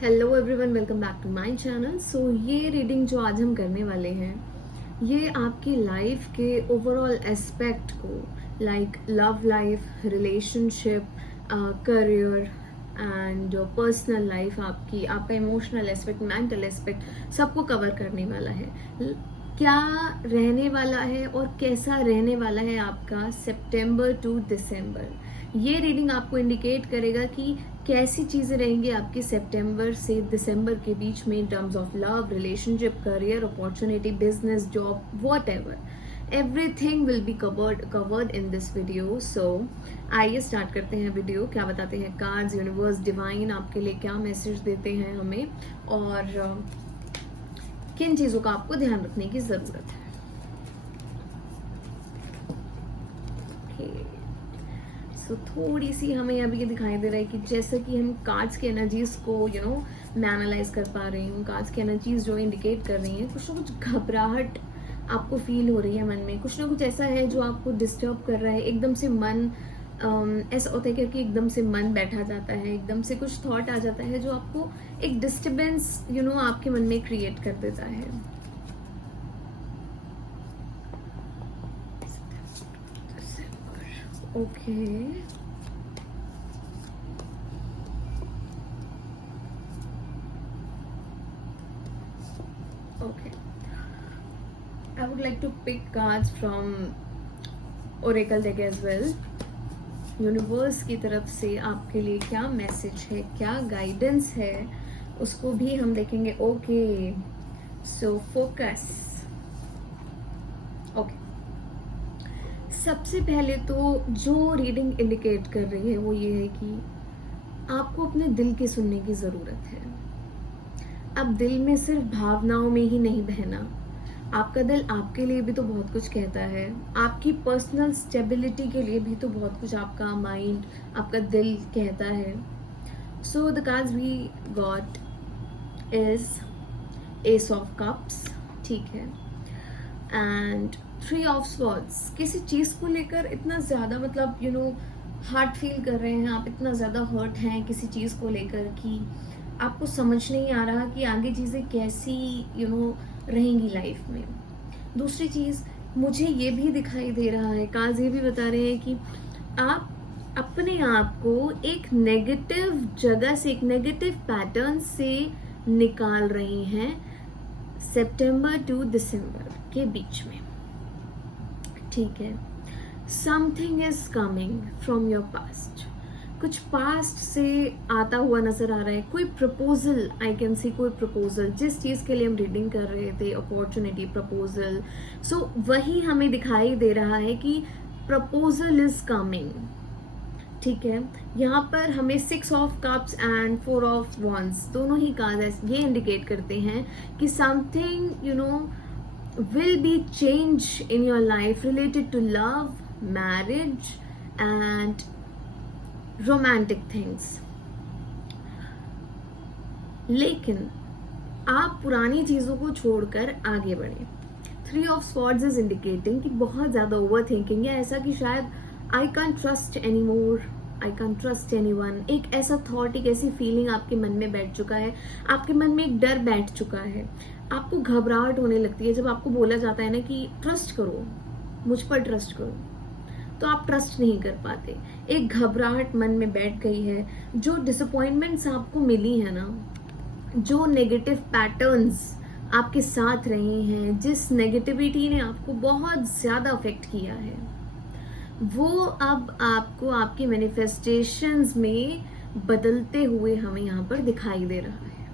Hello everyone, welcome back to my channel. So ये reading जो आज हम करने वाले हैं, ये आपकी लाइफ के ओवरऑल एस्पेक्ट को, like love life, relationship, career and personal life, आपका इमोशनल एस्पेक्ट, मेंटल एस्पेक्ट, सबको कवर करने वाला है। क्या रहने वाला है और कैसा रहने वाला है आपका सितंबर टू दिसंबर। ये रीडिंग आपको इंडिकेट करेगा कि कैसी चीज़ें रहेंगी आपकी सितंबर से दिसंबर के बीच में in terms of love, relationship, career, opportunity, business, job, whatever. Everything will be covered in this video. So आइए स्टार्ट करते हैं वीडियो। क्या बताते हैं कार्ड्स, यूनिवर्स, डिवाइन आपके लिए क्या मैसेज देते हैं हमें, और किन चीज़ों का आपको ध्यान रखने की ज़रूरत है। सो थोड़ी सी हमें अभी ये दिखाई दे रहा है कि जैसे कि हम कार्ड्स की एनर्जीज को मैं एनालाइज कर पा रही हूँ। कार्ड्स की एनर्जीज जो इंडिकेट कर रही हैं, कुछ ना कुछ घबराहट आपको फील हो रही है मन में, कुछ ना कुछ ऐसा है जो आपको डिस्टर्ब कर रहा है। एकदम से मन ऐसा होता है कि एकदम से मन बैठा जाता है, एकदम से कुछ थॉट आ जाता है जो आपको एक डिस्टर्बेंस आपके मन में क्रिएट कर देता है। Okay. Okay. I would like to pick cards from Oracle deck as well. Universe की तरफ से आपके लिए क्या मैसेज है, क्या गाइडेंस है, उसको भी हम देखेंगे। Okay, so focus. ओके, सबसे पहले तो जो रीडिंग इंडिकेट कर रही है वो ये है कि आपको अपने दिल की सुनने की ज़रूरत है। अब दिल में सिर्फ भावनाओं में ही नहीं बहना, आपका दिल आपके लिए भी तो बहुत कुछ कहता है, आपकी पर्सनल स्टेबिलिटी के लिए भी तो बहुत कुछ आपका माइंड, आपका दिल कहता है। So the cards we got is ace of cups, ठीक है, एंड थ्री ऑफ स्वॉर्ड्स। किसी चीज़ को लेकर इतना ज़्यादा हार्ट फील कर रहे हैं आप, इतना ज़्यादा हर्ट हैं किसी चीज़ को लेकर कि आपको समझ नहीं आ रहा कि आगे चीज़ें कैसी रहेंगी लाइफ में। दूसरी चीज़ मुझे ये भी दिखाई दे रहा है, कार्ड्स ये भी बता रहे हैं कि आप अपने आप को एक नेगेटिव जगह से, एक नेगेटिव पैटर्न से निकाल रहे हैं सितंबर टू दिसंबर के बीच में, ठीक है। Something is coming from your past, कुछ पास्ट से आता हुआ नजर आ रहा है। कोई प्रपोजल, आई कैन सी कोई प्रपोजल, जिस चीज़ के लिए हम रीडिंग कर रहे थे, अपॉर्चुनिटी, प्रपोजल, सो वही हमें दिखाई दे रहा है कि प्रपोजल इज कमिंग, ठीक है। यहाँ पर हमें 6 of cups and 4 of wands दोनों ही कार्ड ये इंडिकेट करते हैं कि something will be change in your life related to love, marriage and romantic things. लेकिन आप पुरानी चीज़ों को छोड़कर आगे बढ़े। 3 ऑफ स्वॉर्ड्स इज इंडिकेटिंग कि बहुत ज़्यादा ओवर थिंकिंग है, ऐसा कि शायद I can trust any more, I can trust any one. एक ऐसा थॉट, एक ऐसी फीलिंग आपके मन में बैठ चुका है, आपके मन में एक डर बैठ चुका है, आपको घबराहट होने लगती है जब आपको बोला जाता है ना कि ट्रस्ट करो, मुझ पर ट्रस्ट करो, तो आप ट्रस्ट नहीं कर पाते। एक घबराहट मन में बैठ गई है। जो डिसअपॉइंटमेंट्स आपको मिली है ना, जो नेगेटिव पैटर्न्स आपके साथ रहे हैं, जिस नेगेटिविटी ने आपको बहुत ज़्यादा अफेक्ट किया है, वो अब आपको आपकी मैनिफेस्टेशंस में बदलते हुए हमें यहाँ पर दिखाई दे रहा है,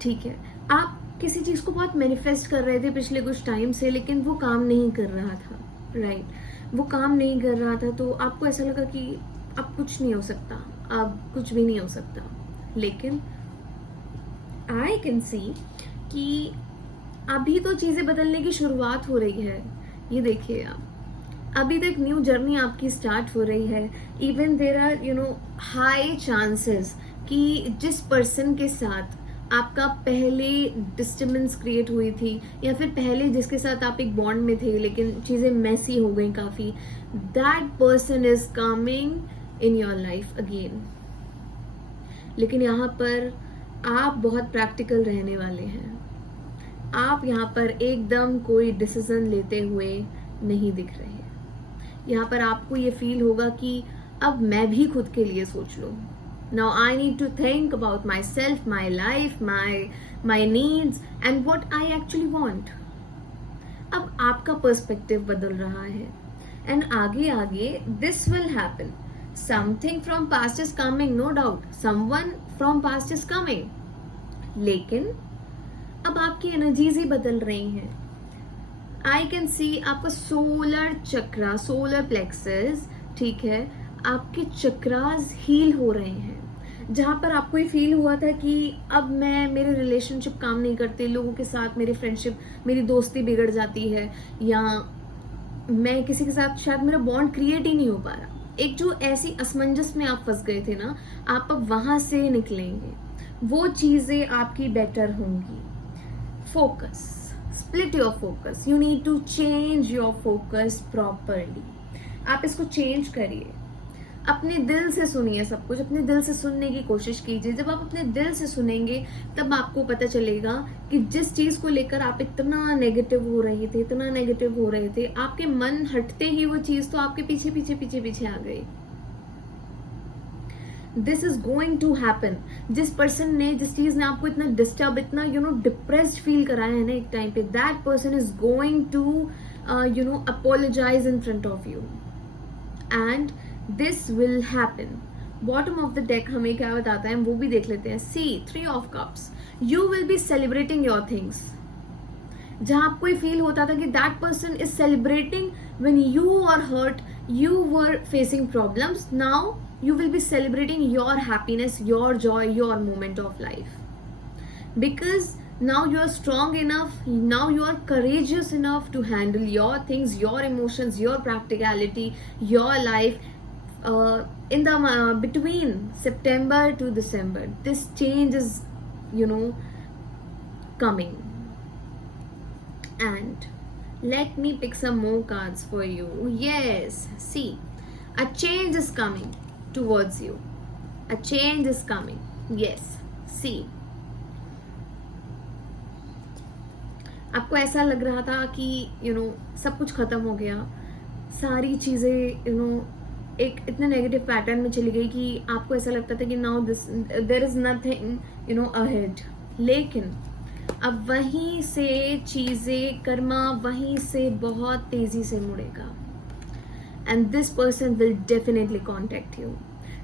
ठीक है। आप किसी चीज़ को बहुत मैनिफेस्ट कर रहे थे पिछले कुछ टाइम से, लेकिन वो काम नहीं कर रहा था, राइट, वो काम नहीं कर रहा था, तो आपको ऐसा लगा कि अब कुछ नहीं हो सकता, अब कुछ भी नहीं हो सकता। लेकिन आई कैन सी कि अभी तो चीज़ें बदलने की शुरुआत हो रही है। ये देखिए, आप अभी तक न्यू जर्नी आपकी स्टार्ट हो रही है। Even there are high chances कि जिस पर्सन के साथ आपका पहले डिस्टर्बेंस क्रिएट हुई थी, या फिर पहले जिसके साथ आप एक बॉन्ड में थे लेकिन चीज़ें मैसी हो गई काफ़ी, that person is coming in your life again. लेकिन यहाँ पर आप बहुत प्रैक्टिकल रहने वाले हैं। आप यहाँ पर एकदम कोई डिसीजन लेते हुए नहीं दिख रहे। यहाँ पर आपको ये फील होगा कि अब मैं भी खुद के लिए सोच लूँ। Now I need to think about myself, my life, my needs and what I actually want. अब आपका पर्सपेक्टिव बदल रहा है एंड आगे आगे this will happen. Something from past is coming, no doubt, someone from past is coming, लेकिन अब आपकी एनर्जीज ही बदल रही हैं. आई कैन सी आपका सोलर चक्रा, सोलर प्लेक्सस, ठीक है, आपके चक्रास हील हो रहे हैं. जहाँ पर आपको ये फील हुआ था कि अब मेरे रिलेशनशिप काम नहीं करते, लोगों के साथ मेरी फ्रेंडशिप, मेरी दोस्ती बिगड़ जाती है, या मैं किसी के साथ शायद मेरा बॉन्ड क्रिएट ही नहीं हो पा रहा, एक जो ऐसी असमंजस में आप फंस गए थे ना, आप अब वहाँ से निकलेंगे. वो चीज़ें आपकी बेटर होंगी. Focus, split your focus. You need to change your focus properly. आप इसको चेंज करिए. अपने दिल से सुनिए सब कुछ, अपने दिल से सुनने की कोशिश कीजिए. जब आप अपने दिल से सुनेंगे तब आपको पता चलेगा कि जिस चीज़ को लेकर आप इतना नेगेटिव हो रहे थे, इतना नेगेटिव हो रहे थे, आपके मन हटते ही वो चीज़ तो आपके पीछे पीछे पीछे पीछे आ गई. This is going to happen. जिस पर्सन ने, जिस चीज ने आपको इतना डिस्टर्ब, इतना डिप्रेस्ड फील कराया है ना एक टाइम पे, that person is going to apologise in front of you and this will happen. Bottom of the deck हमें क्या बताता है वो भी देख लेते हैं. See 3 of cups. You will be celebrating your things. जहां आपको ये फील होता था कि that person is celebrating when you are hurt, you were facing problems, now you will be celebrating your happiness, your joy, your moment of life, because now you are strong enough, now you are courageous enough to handle your things, your emotions, your practicality, your life. In the between September to December, this change is coming. And let me pick some more cards for you. Yes, see, a change is coming towards you. A change is coming. Yes, see. आपको ऐसा लग रहा था कि सब कुछ खत्म हो गया, सारी चीजें एक इतने नेगेटिव पैटर्न में चली गई कि आपको ऐसा लगता था कि now this there is nothing ahead. लेकिन अब वहीं से चीजें, कर्मा वहीं से बहुत तेजी से मुड़ेगा. And this person will definitely contact you.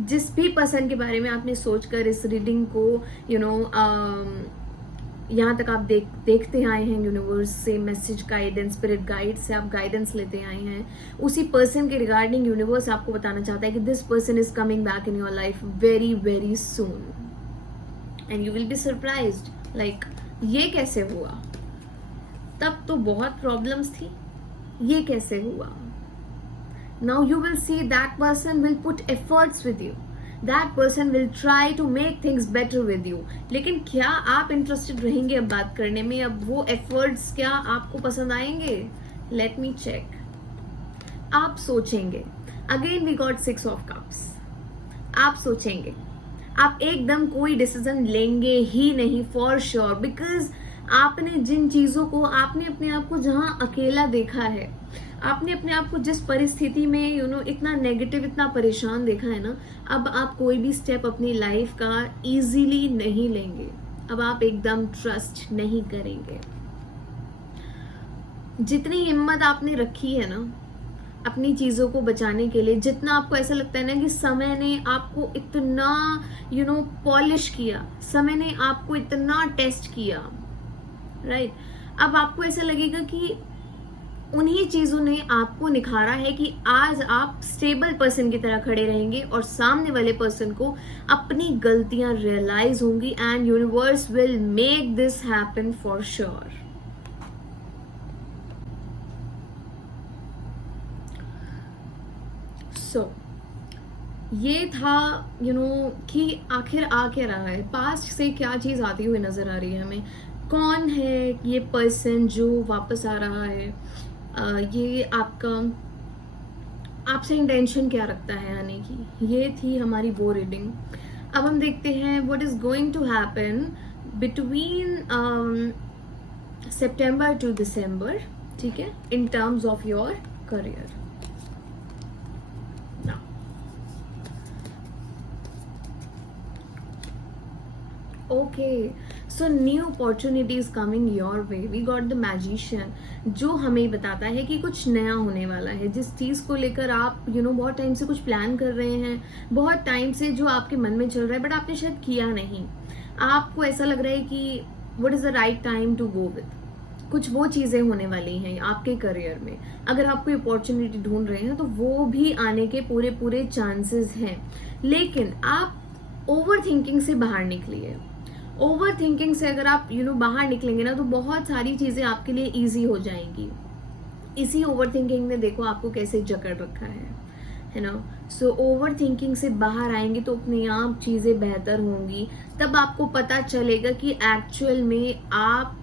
जिस भी पर्सन के बारे में आपने सोचकर इस रीडिंग को यहाँ तक आप देखते आए हैं, यूनिवर्स से मैसेज, गाइडेंस, स्पिरिट गाइड से आप गाइडेंस लेते आए हैं, उसी पर्सन के रिगार्डिंग यूनिवर्स आपको बताना चाहता है कि this person is coming back in your life very very soon. And you will be surprised, like ये कैसे हुआ? तब तो बहुत प्रॉब्लम्स थी, ये कैसे हुआ? Now you will see that person will put efforts with you. That person will try to make things better with you. लेकिन क्या आप इंटरेस्टेड रहेंगे अब बात करने में? अब वो efforts क्या आपको पसंद आएंगे? Let me check. आप सोचेंगे. Again we got 6 of cups. आप सोचेंगे. आप एकदम कोई डिसीजन लेंगे ही नहीं for sure, because आपने जिन चीज़ों को, आपने अपने आप को जहाँ अकेला देखा है, आपने अपने आप को जिस परिस्थिति में इतना नेगेटिव, इतना परेशान देखा है ना, अब आप कोई भी स्टेप अपनी लाइफ का इजीली नहीं लेंगे. अब आप एकदम ट्रस्ट नहीं करेंगे. जितनी हिम्मत आपने रखी है ना अपनी चीज़ों को बचाने के लिए, जितना आपको ऐसा लगता है ना कि समय ने आपको इतना पॉलिश किया, समय ने आपको इतना टेस्ट किया, राइट, अब आपको ऐसा लगेगा कि उन्हीं चीजों ने आपको निखारा है कि आज आप स्टेबल पर्सन की तरह खड़े रहेंगे और सामने वाले पर्सन को अपनी गलतियां रियलाइज होंगी. And universe will make this happen for sure. So ये था कि आखिर आ क्या रहा है, पास्ट से क्या चीज आती हुई नजर आ रही है हमें. कौन है ये पर्सन जो वापस आ रहा है? ये आपका, आपसे इंटेंशन क्या रखता है आने की? ये थी हमारी वो रीडिंग. अब हम देखते हैं what is going to happen between सितंबर टू दिसंबर, ठीक है, in terms of your career. Okay, so new opportunities coming your way. We got the magician, जो हमें बताता है कि कुछ नया होने वाला है. जिस चीज़ को लेकर आप बहुत टाइम से कुछ प्लान कर रहे हैं, बहुत टाइम से जो आपके मन में चल रहा है, बट आपने शायद किया नहीं. आपको ऐसा लग रहा है कि what is the right time to go with. कुछ वो चीज़ें होने वाली हैं आपके करियर में. अगर आप कोई अपॉर्चुनिटी ढूंढ रहे हैं तो वो भी आने के पूरे पूरे चांसेस हैं. लेकिन आप ओवर थिंकिंग से बाहर निकलिए. ओवर थिंकिंग से अगर आप बाहर निकलेंगे ना तो बहुत सारी चीज़ें आपके लिए ईजी हो जाएंगी. इसी ओवर थिंकिंग ने देखो आपको कैसे जकड़ रखा है ना. सो ओवर थिंकिंग से बाहर आएंगे तो अपने आप चीज़ें बेहतर होंगी. तब आपको पता चलेगा कि एक्चुअल में आप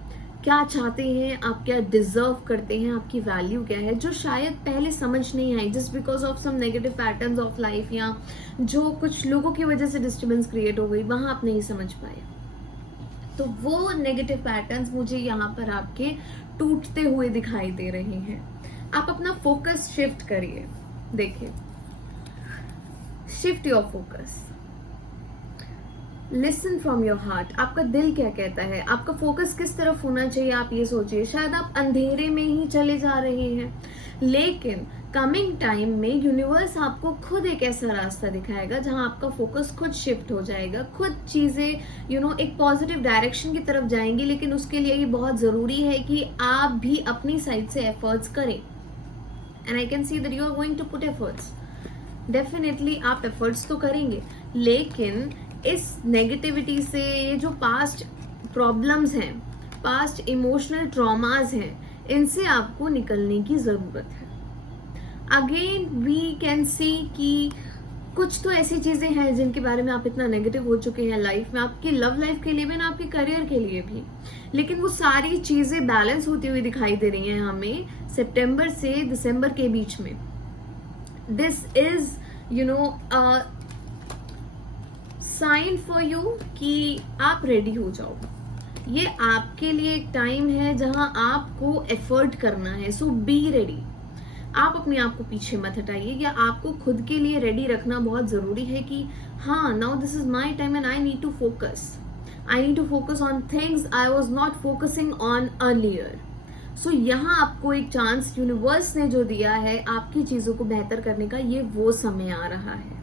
क्या चाहते हैं, आप क्या डिजर्व करते हैं, आपकी वैल्यू क्या है, जो शायद पहले समझ नहीं आई just because of some negative patterns of life, या जो कुछ लोगों की वजह से डिस्टर्बेंस क्रिएट हो गई, वहाँ आप नहीं समझ पाए. तो वो नेगेटिव पैटर्न्स मुझे यहाँ पर आपके टूटते हुए दिखाई दे रहे हैं. आप अपना फोकस शिफ्ट करिए. देखिए, shift your focus. Listen from your heart. आपका दिल क्या कहता है, आपका फोकस किस तरफ होना चाहिए, आप ये सोचिए. शायद आप अंधेरे में ही चले जा रहे हैं, लेकिन कमिंग टाइम में यूनिवर्स आपको खुद एक ऐसा रास्ता दिखाएगा जहां आपका फोकस खुद शिफ्ट हो जाएगा, खुद चीजें एक पॉजिटिव डायरेक्शन की तरफ जाएंगी. लेकिन उसके लिए ये बहुत जरूरी है कि आप भी अपनी साइड से एफर्ट्स करें. And I can see that you are going to put efforts. Definitely आप एफर्ट्स तो करेंगे, लेकिन इस नेगेटिविटी से, ये जो पास्ट प्रॉब्लम्स हैं, पास्ट इमोशनल ट्रॉमाज हैं, इनसे आपको निकलने की ज़रूरत है. अगेन वी कैन सी कि कुछ तो ऐसी चीज़ें हैं जिनके बारे में आप इतना नेगेटिव हो चुके हैं लाइफ में, आपकी लव लाइफ के लिए भी ना, आपके करियर के लिए भी. लेकिन वो सारी चीज़ें बैलेंस होती हुई दिखाई दे रही हैं हमें सितंबर से दिसंबर के बीच में. This is sine for you कि आप रेडी हो जाओ. ये आपके लिए एक टाइम है जहां आपको एफर्ट करना है. सो बी रेडी. आप अपने आप को पीछे मत हटाइए, या आपको खुद के लिए रेडी रखना बहुत ज़रूरी है कि हाँ, now this is my time and I need to focus. I need to focus on things I was not focusing on earlier. So यहाँ आपको एक चांस यूनिवर्स ने जो दिया है आपकी चीज़ों को बेहतर करने का, ये वो समय आ रहा है.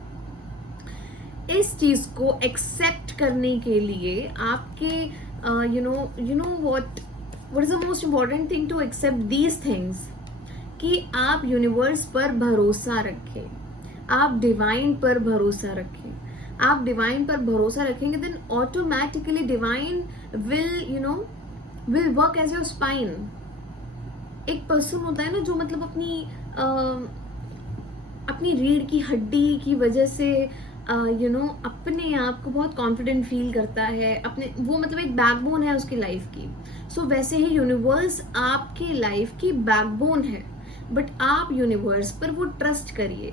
इस चीज़ को एक्सेप्ट करने के लिए आपके what is the most important thing to accept these things, कि आप यूनिवर्स पर भरोसा रखें, आप डिवाइन पर भरोसा रखें. आप डिवाइन पर भरोसा रखेंगे then automatically divine will work as your spine. एक पर्सन होता है ना जो मतलब अपनी रीढ़ की हड्डी की वजह से अपने आप को बहुत कॉन्फिडेंट फील करता है, अपने वो मतलब एक बैकबोन है उसकी लाइफ की. सो वैसे ही यूनिवर्स आपकी लाइफ की बैकबोन है, बट आप यूनिवर्स पर वो ट्रस्ट करिए.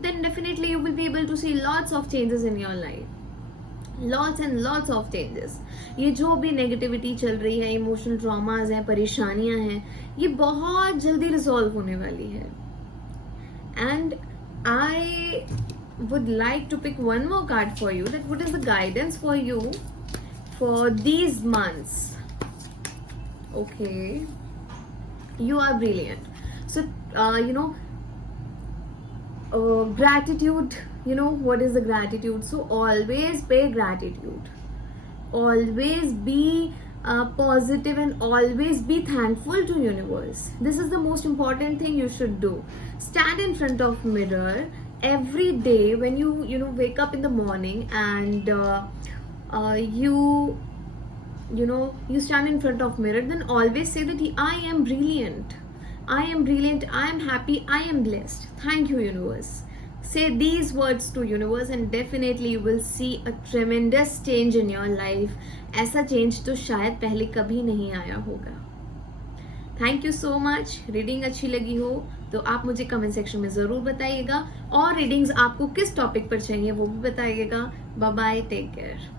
Then definitely you will be able to see lots of changes in your life. Lots and lots of changes. ये जो भी नेगेटिविटी चल रही है, इमोशनल ट्रॉमाज हैं, परेशानियां हैं, ये बहुत जल्दी रिजॉल्व होने वाली है. And I would like to pick one more card for you, that what is the guidance for you for these months. Okay, you are brilliant. So gratitude, what is the gratitude? So always pay gratitude, always be positive, and always be thankful to universe. This is the most important thing you should do. Stand in front of mirror every day when you wake up in the morning, and you stand in front of mirror, then always say that I am brilliant, I am brilliant, I am happy, I am blessed. Thank you universe. Say these words to universe and definitely you will see a tremendous change in your life. ऐसा change तो शायद पहले कभी नहीं आया होगा. Thank you so much. Reading अच्छी लगी हो तो आप मुझे कमेंट सेक्शन में ज़रूर बताइएगा, और रीडिंग्स आपको किस टॉपिक पर चाहिए वो भी बताइएगा. Bye bye, take care.